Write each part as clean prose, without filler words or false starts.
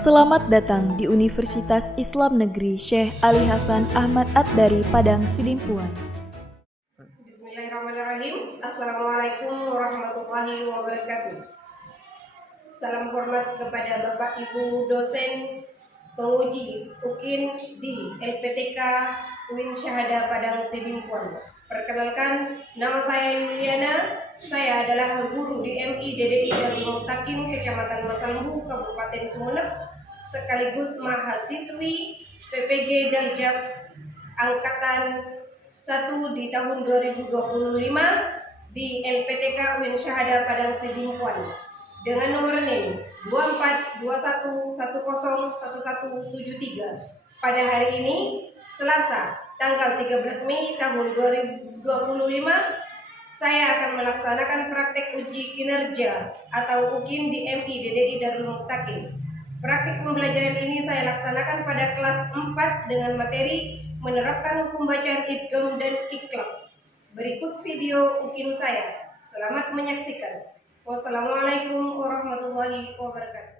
Selamat datang di Universitas Islam Negeri Syekh Ali Hasan Ahmad At-Dari Padang Sidimpuan. Bismillahirrahmanirrahim. Assalamualaikum warahmatullahi wabarakatuh. Salam hormat kepada Bapak Ibu dosen penguji UKIN di LPTK UIN Syahada Padang Sidimpuan. Perkenalkan, nama saya Yuliana. Saya adalah guru di MI DDI Darul Mutakin Kecamatan Masalbu, Kabupaten Sumeneb, sekaligus mahasiswi PPG Daljab angkatan 1 di tahun 2025 di LPTK UIN Syahada Padang Sidimpuan dengan nomor NIM 2421101173. Pada hari ini, Selasa, tanggal 13 Mei tahun 2025, saya akan melaksanakan praktek uji kinerja atau UKIN di MI DDI Darul Mutakin. Praktik pembelajaran ini saya laksanakan pada kelas 4 dengan materi menerapkan hukum bacaan idgham dan iqlab. Berikut video UKIN saya. Selamat menyaksikan. Wassalamualaikum warahmatullahi wabarakatuh.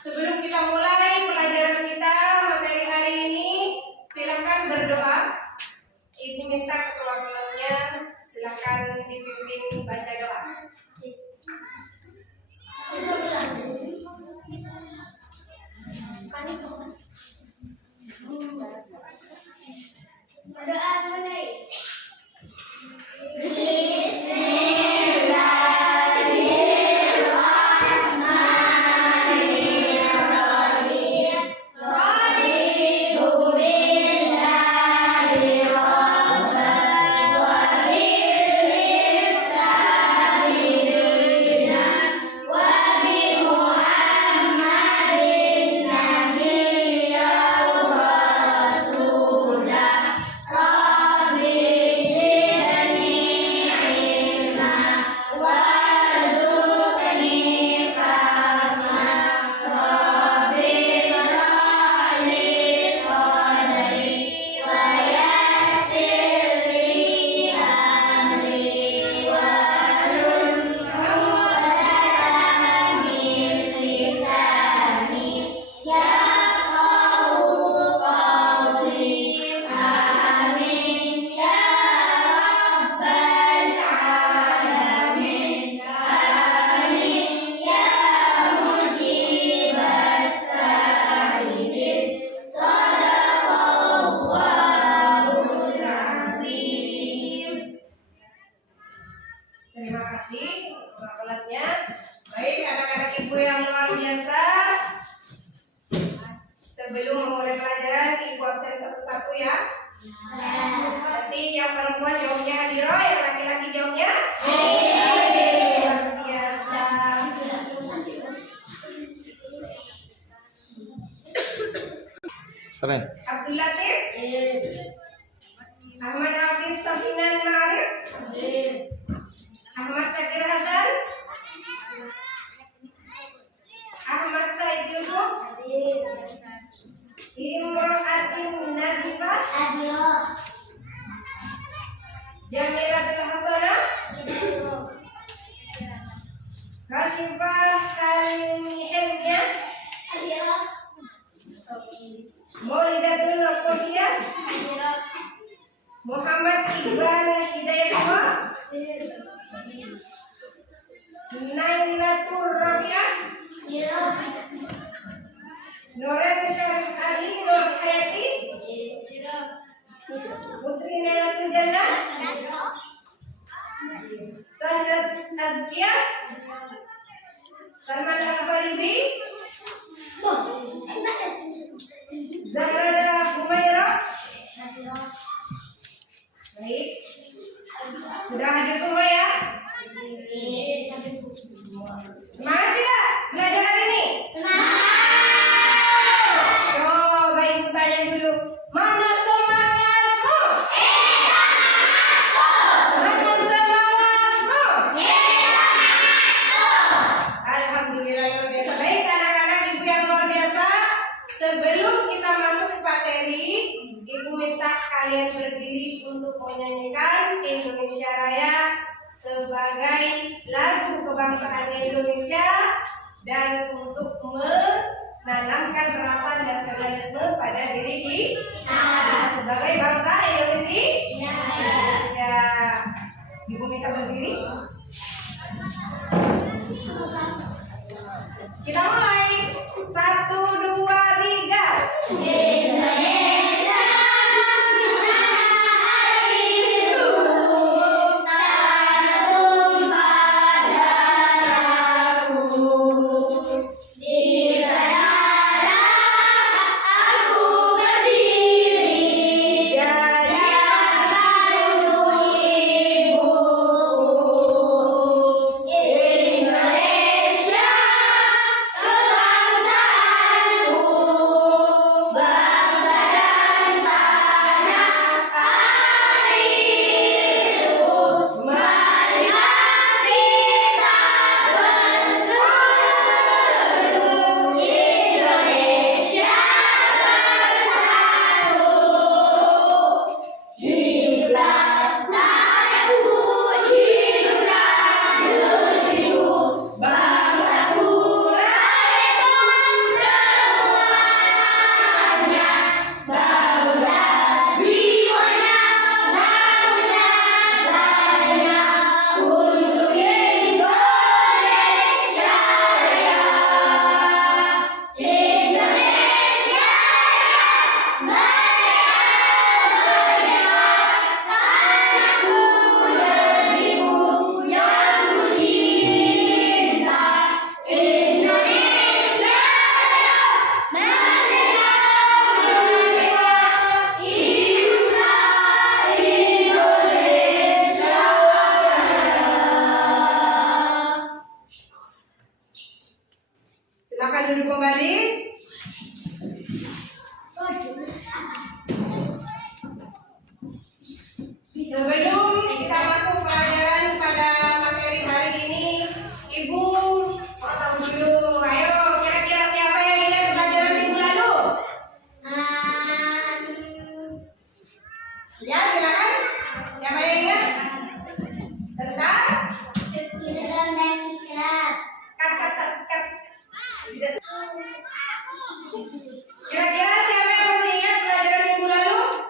Sebelum kita mulai pelajaran kita materi hari ini, silakan berdoa. Ibu minta ketua kelasnya silakan dipimpin baca doa. Berdoa mulai. Terima kasih ketua kelasnya. Baik, anak-anak ibu yang luar biasa. Sebelum memulai pelajaran, ibu absen satu-satu ya. Nanti yang perempuan jawabnya hadiro, yang laki-laki jawabnya luar biasa. Abdul Latif, Ahmad Hafiz Safinan Ma'arif, Ahmad Syakir Hasan, Ahmad Said Yusuf, Imro'atin Nazifah, Jamilatul Hasanah, Kashifah Halimihemnya, Maulidatul Qosiyah, Muhammad Iqbal Hidayatullah, Nailatul Rabi'ah, Nurul Syarif Ali, Nur Hayati, Putri Nailatul Jannah, Sahnas Azkia, Salman Al-Farizi, Zahrada Humairah. Baik, sudah hadir semua ya? Semangat tidak belajar hari ini? Coba ibu tanya dulu, mana semangatmu? Mana semangatmu? Alhamdulillah luar biasa. Baik anak-anak ibu yang luar biasa. Sebelum kita masuk materi, ibu minta kalian berdiri untuk menyanyikan Indonesia Raya sebagai lagu kebangsaan Indonesia dan untuk menanamkan rasa nasionalisme pada diri kita sebagai bangsa Indonesia. Ibu minta berdiri. Kita mulai. 1, 2, 3. Indonesia airku, tanah tumpah darahku. Di sanalah aku berdiri, jalan untuk ibuku. Indonesia kebangsaanku, bangsa dan tanah airku. Marilah kita berseru, Indonesia bersatu. Hiduplah tanahku, hiduplah negeriku, bangsaku, rakyatku semuanya. Bangunlah jiwanya, bangunlah badannya untuk Indonesia Raya. Indonesia Raya, merdeka, tanahku, negeriku yang ku cinta. Indonesia Raya, merdeka, hiduplah Indonesia Raya. Silakan duduk kembali. Sebelum kita masuk pelajaran pada materi hari ini, Ibu mau tahu dulu. Ayo, kira-kira siapa yang ingat pelajaran minggu lalu? Ya, silakan. Siapa yang ingat? Tentang kat. Kira-kira siapa yang masih ingat pelajaran minggu lalu?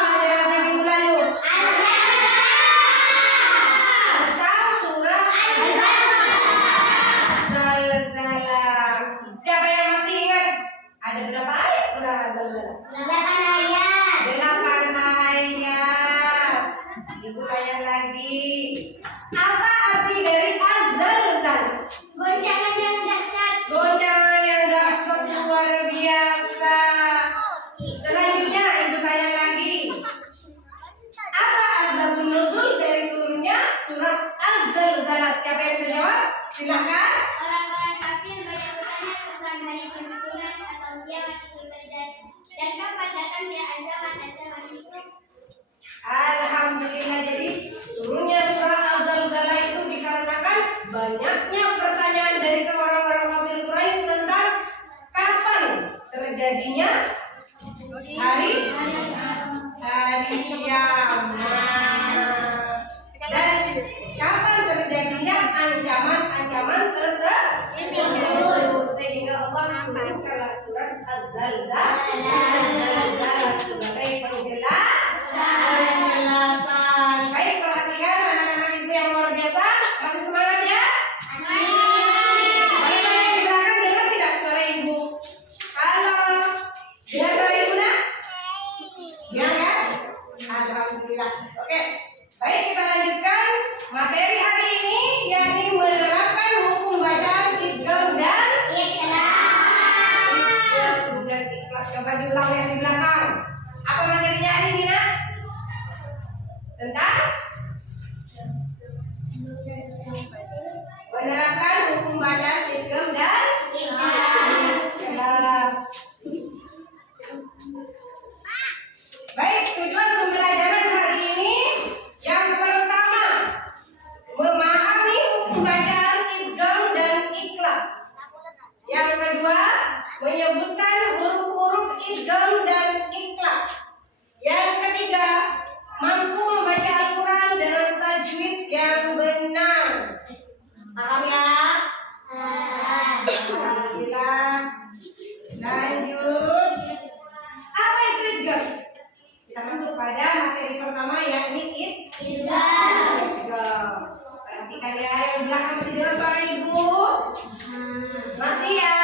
Pelajaran minggu lalu tentang surah Zalzalah. Siapa yang masih ingat? Ada berapa ayat surah Zalzalah? 8 ayat. Ibu tanya lagi. Apa arti dari az-zalzal? Goncangan yang dahsyat. Goncangan yang dahsyat luar biasa. Selanjutnya ibu tanya lagi. Apa asbabun nuzul dari turunnya surah az-zalzalah? Siapa yang bisa jawab? Silakan. Orang-orang kafir banyak bertanya tentang hari pembunuhan atau kiamat itu terjadi dan kapan datangnya ancaman-ancaman itu. Alhamdulillah, jadi turunnya surah az-zalzalah itu dikarenakan banyaknya pertanyaan dari orang-orang kafir Quraisy tentang kapan terjadinya hari kiamat dan kapan terjadinya ancaman-ancaman tersebut, sehingga Allah menurunkan surat az-zalzalah sebagai penjelasan. Alhamdulillah. Oke, baik kita lanjutkan materi hari ini, yakni menerapkan hukum bacaan idgham dan idgham dan ikhlas. Coba diulang yang di belakang. Apa materinya hari ini, Nak? Tentang menerapkan hukum bacaan idgham dan ikhlas. Baik, tujuan pembelajaran hari ini yang pertama, memahami hukum bacaan idgham dan ikhlas. Yang kedua, menyebutkan huruf-huruf idgham dan ikhlas. Yang ketiga, mampu membaca Al-Quran dengan tajwid yang benar. Paham ya? Alhamdulillah. Lanjut. Apa itu idgham? Kita masuk pada materi pertama, yakni idgham. Perhatikan ya, yang belakang masih dengar suara ibu? Masih ya?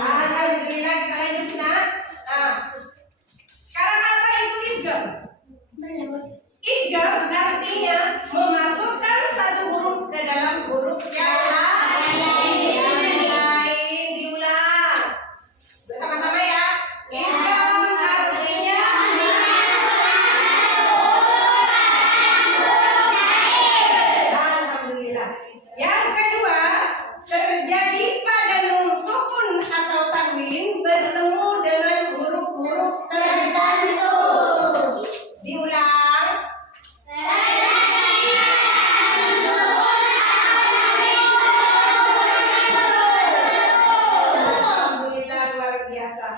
Alhamdulillah, kita lanjut, Nak. Nah, sekarang apa itu idgham? Idgham artinya memasukkan satu huruf ke dalam huruf yang lain. Diulang bersama-sama ya. Idgham artinya alhamdulillah. Yang kedua, terjadi pada nun sukun atau tanwin bertemu dengan huruf-huruf tertentu. Diulang. Alhamdulillah, luar biasa.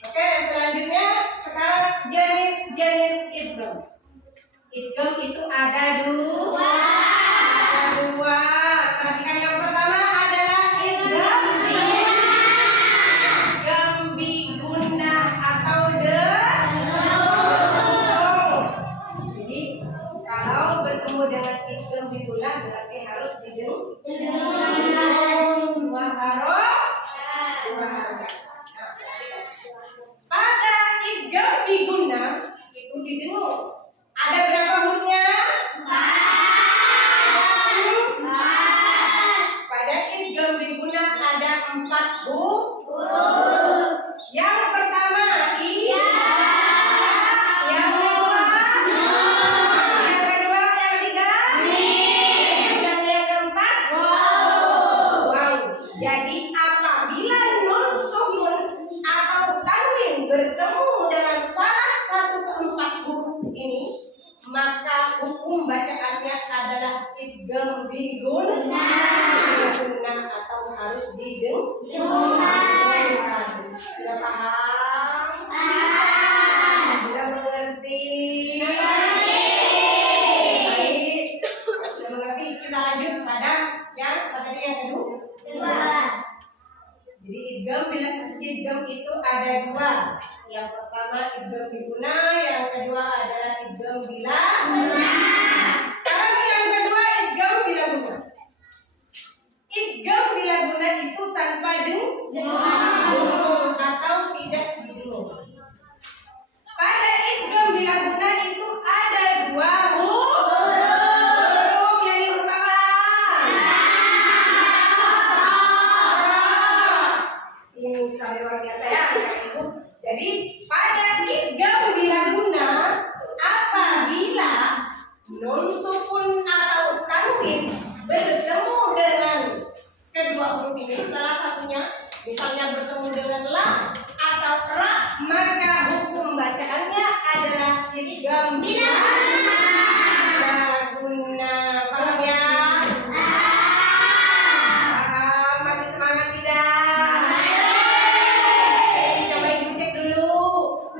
Oke, selanjutnya sekarang jenis-jenis idgham. Idgham itu ada dua. Perhatikan yang pertama adalah idgham bigunnah atau Jadi kalau bertemu dengan idgham bigunnah berarti harus didengung. Pada idgham bigunnah itu didengung. Ada berapa hurufnya? 4. Pada idgham bigunnah ada 4 huruf. Yang pertama iya. Yang kedua yang ketiga dan yang keempat wow. Jadi apabila nun sukun atau tanwin bertemu dengan salah satu keempat huruf ini, maka hukum bacaannya adalah idgham bigunnah atau harus didengungkan. Sudah paham? Sudah mengerti? Baik. Sudah mengerti, kita lanjut pada yang kedua. Jadi idgham itu ada dua. Yang pertama idgham bigunnah, yang kedua adalah idgham bilagunnah. Sekarang yang kedua idgham bilagunnah. Idgham bilagunnah itu tanpa dengung atau tidak didengung. Pada idgham bilagunnah itu ada dua huruf yang diurutan. Ini kali luar biasa ya. Jadi pada idgham bilagunnah, apabila nun sukun atau tanwin bertemu dengan kedua huruf ini, salah satunya misalnya bertemu dengan la atau ra, maka hukum bacaannya adalah idgham bilagunnah. Paham ya? Paham? Masih semangat tidak? Coba ibu cek dulu.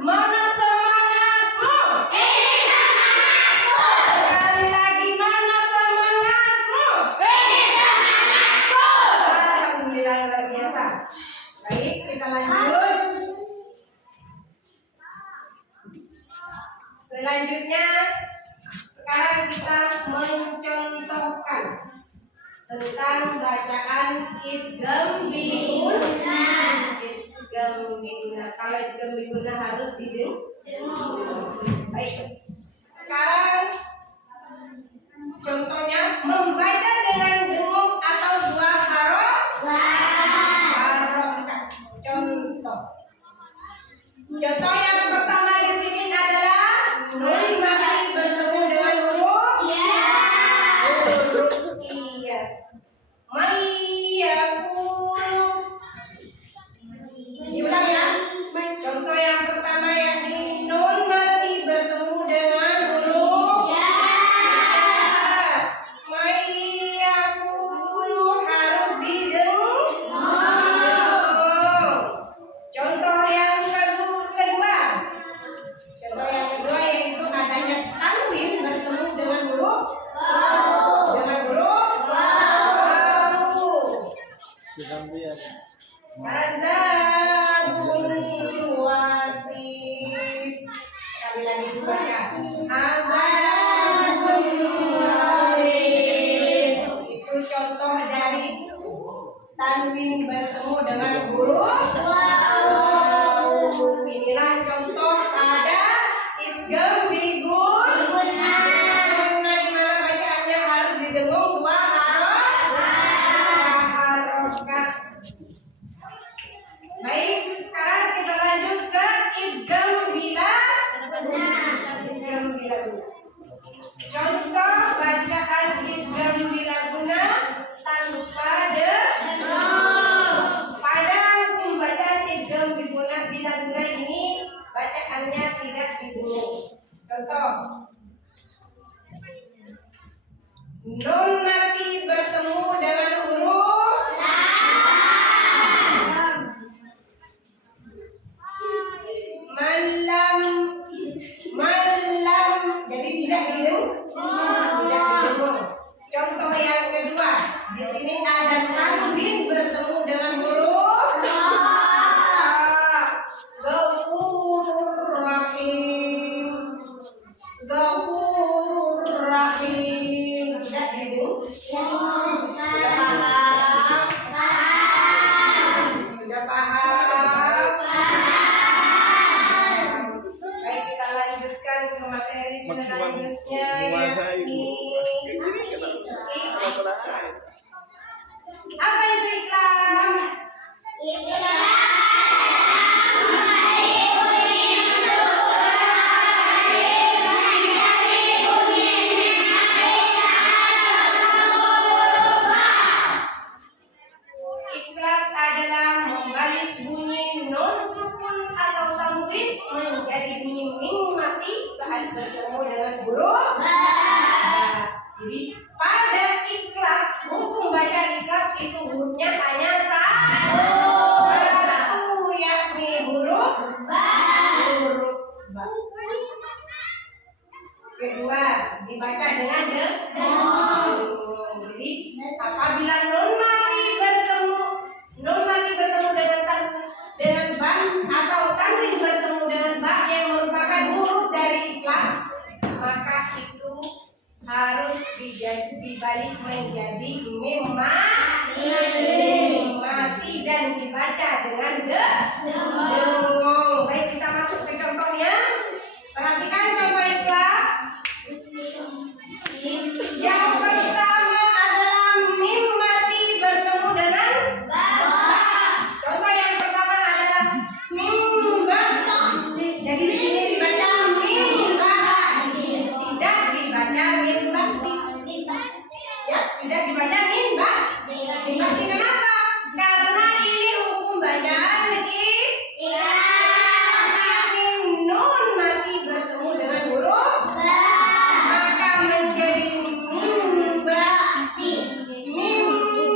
Mana semangatmu? Ini semangatku. Sekali lagi, mana semangatmu? Ini semangatku. Alhamdulillah, luar biasa. Baik, kita lanjut. Selanjutnya, sekarang kita mencontohkan tentang bacaan idgham bigunnah. idgham. Kalau idgham biguna harus didengung. Baik. Sekarang contohnya membaca dengan dengung atau dua harokat. Contoh yang pertama di sini adalah nun mati bertemu dengan huruf iya. Mayyakulu. Diulang ya. Contoh yang pertama yakni nun mati bertemu dengan huruf Mayyakulu harus didengung. Contoh yang kedua. Contoh yang kedua yaitu adanya tanwin bertemu dengan huruf Azabun wasif. Sekali lagi dibaca. Azabun wasif. Itu contoh dari tanwin bertemu dengan huruf inilah contoh pada idgham biguna di mana bacaannya harus didengung dua harokat. Baik, sekarang kita lanjut ke idgham bila guna. Contoh bacaan idgham bila guna tanpa pada pembacaan idgham bila guna ini bacaannya tidak didengung. Contoh nun mati bertemu dengan huruf malam jadi tidak didengung. Contoh yang kedua di sini ada tanwin bertemu dengan huruf Ghafurur Rahim tidak didengung. Sudah paham? Baik, kita lanjutkan ke materi selanjutnya yakni apa itu iklan? Iklan adalah membalik bunyi nun sukun atau tanwin menjadi bunyi mim mati saat bertemu dengan huruf Jadi pada iklan, hukum baca iklan itu hurufnya hanya satu, yakni huruf ba. Kedua dibaca dengan dengung. Jadi apabila nun mati bertemu dengan ba atau tanwin bertemu dengan ba yang merupakan huruf dari iklan, maka itu harus dibalik menjadi mim mati dan dibaca dengan dengung. Baik, kita masuk ke contohnya. Perhatikan contoh iklan. Yang pertama adalah mim mati bertemu dengan ba. Contoh yang pertama adalah mim ba. Jadi di sini dibaca mim ba, tidak dibaca mim bakti. Ya, tidak dibaca mim bakti. Kenapa? Karena ini hukum bacaan yakni nun mati bertemu dengan huruf maka menjadi mim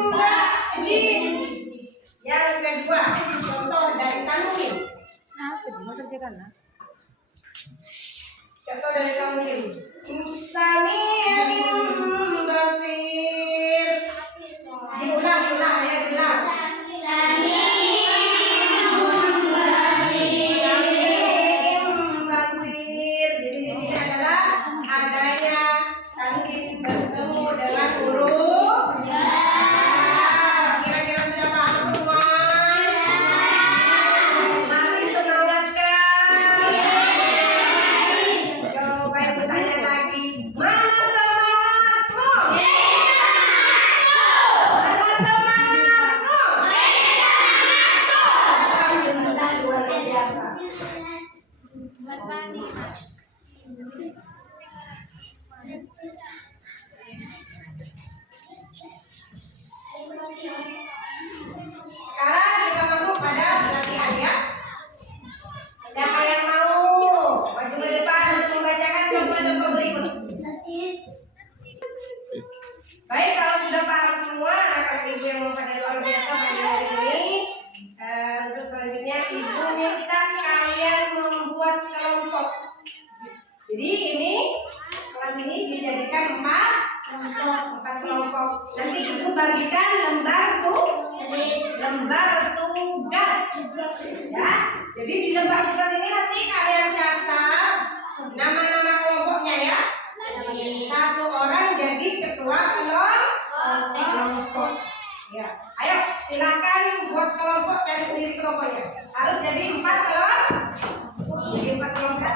bakti. Yang kedua, contoh dari tanwin. Contoh dari tanwin. Sami'in basir. Diulang ya, diulang. Basir. Jadi di sini adalah adanya tanwin bertemu dengan huruf kira-kira sudah paham semua? Sekarang kita masuk pada pelatihan ya. Siapa yang mau maju ke depan untuk membacakan contoh-contoh berikut? Baik, kalau sudah paham semua, anak-anak ibu yang pada luar biasa pada hari ini, untuk selanjutnya ibu minta kalian membuat kelompok. Jadi ini kelas ini dijadikan 4 kelompok. Nanti ibu bagikan lembar tugas. Ya, jadi di lembar tugas ini nanti kalian catat nama-nama kelompoknya ya. 1 orang jadi ketua kelompok. Ya, ayo silakan buat kelompok, cari sendiri kelompoknya. Harus jadi 4 kelompok. Jadi 4 kelompok.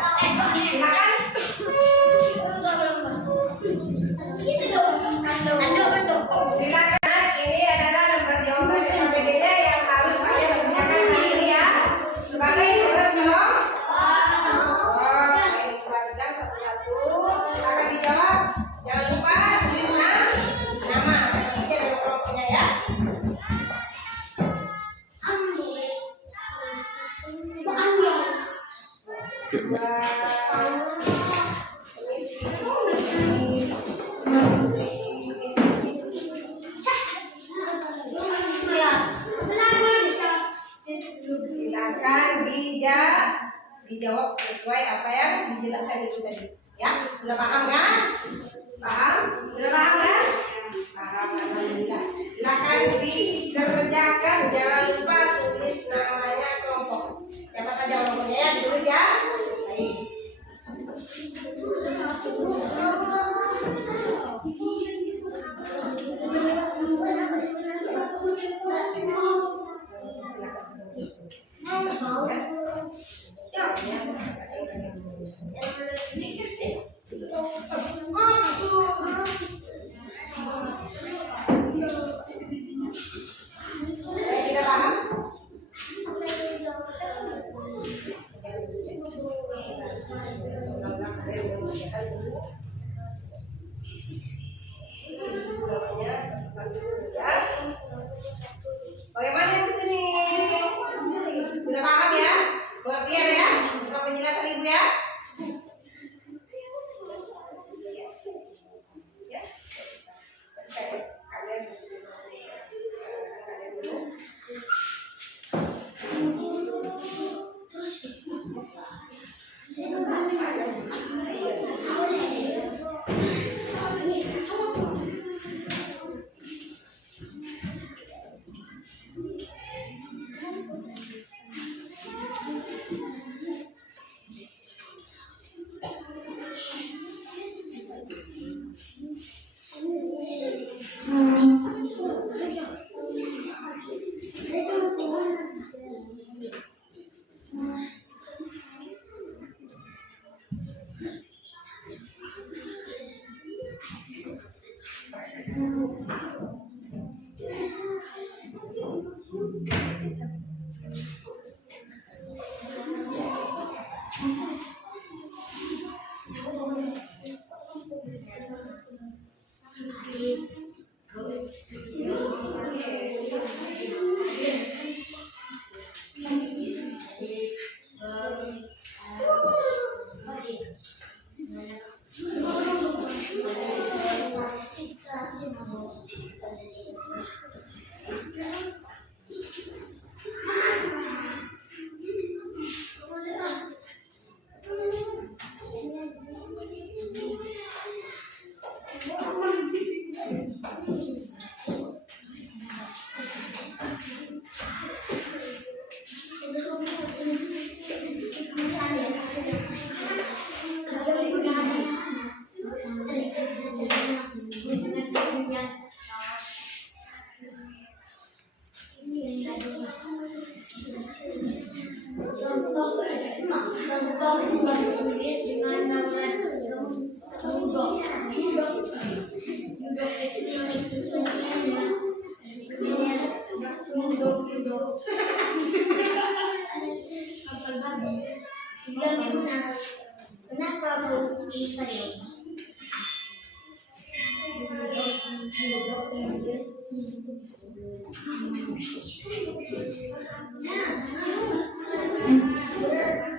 Silakan. Silakan. Ini adalah lembar jawaban KPDD yang harus kalian kerjakan hari ini ya. Sebagai tugas kelompok. Baik, perhatikan satu-satu. Silakan dijawab. Jangan lupa tulis nama. Nanti ada kelompoknya ya. Silakan dijawab sesuai apa yang dijelaskan itu tadi. Ya, sudah paham kan? Paham? Sudah paham kan? Paham, alhamdulillah. Silakan dikerjakan, jangan lupa tulis namanya kelompok. Siapa saja kelompoknya ya, ditulis ya. Baik. Tidak paham? Bagaimana yang di sini? Sudah paham ya? Pengertian ya? Untuk penjelasan ibu ya? Ya. Kalian dulu. Tiga Minguna. Kenapa belum saya?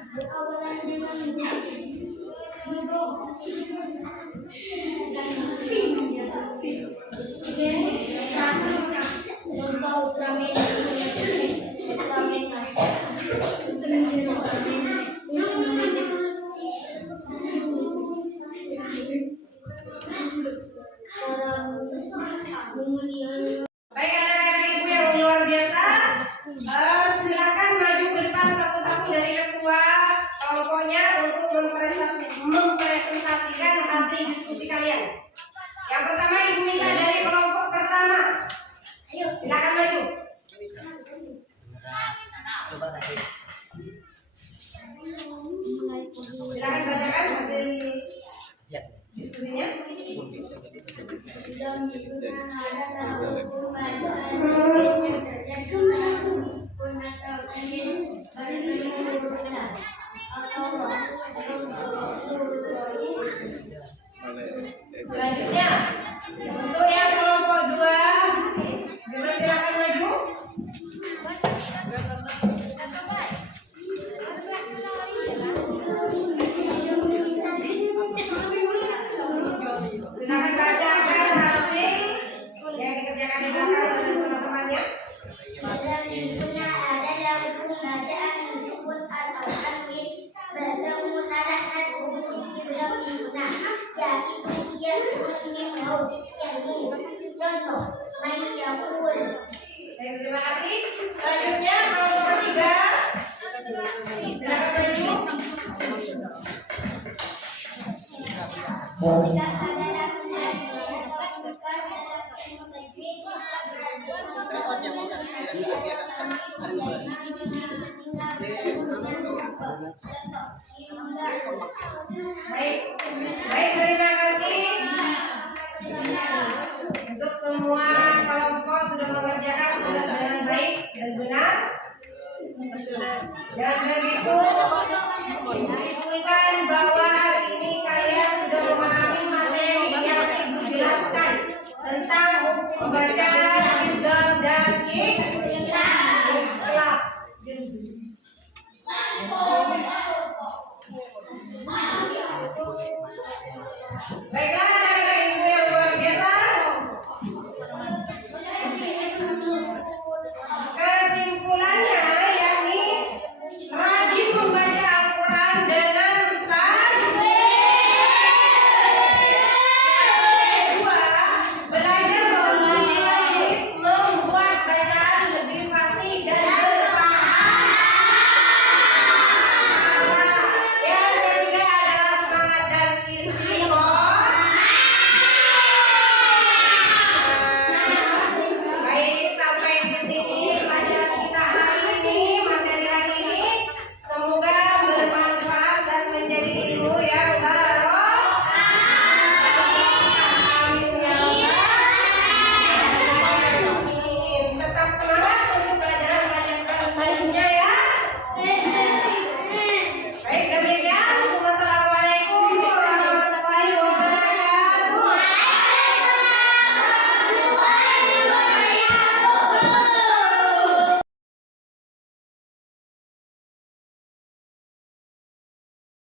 Berawalan dengan Baik anak-anak ibu yang luar biasa, silakan maju ke depan satu-satu dari ketua kelompoknya untuk mempresentasikan hasil diskusi kalian. Yang pertama ibu minta dari kelompok pertama. Ayo, silakan maju. Coba lagi. Silakan bacakan hasil Ya. diskusinya. Selanjutnya untuk yang kelompok 2, dipersilakan maju. Silakan bacakan hasil yang dikerjakan di belakang dengan teman-temannya. Pada minggunya adalah buku bacaan disebut atau tanwin bertemu salah satu buku dalam minggunya, yaitu ia seperti mau yang contoh main yakul. Baik, terima kasih. Selanjutnya kelompok 3, silakan maju. Kita adalah Baik, baik, terima kasih. Untuk semua kelompok sudah mengerjakan tugas dengan baik dan benar. Dan begitu disimpulkan bahwa hari ini kalian sudah memahami materi yang ibu jelaskan tentang hukum baca, idgham, dan iqlab. Baiklah.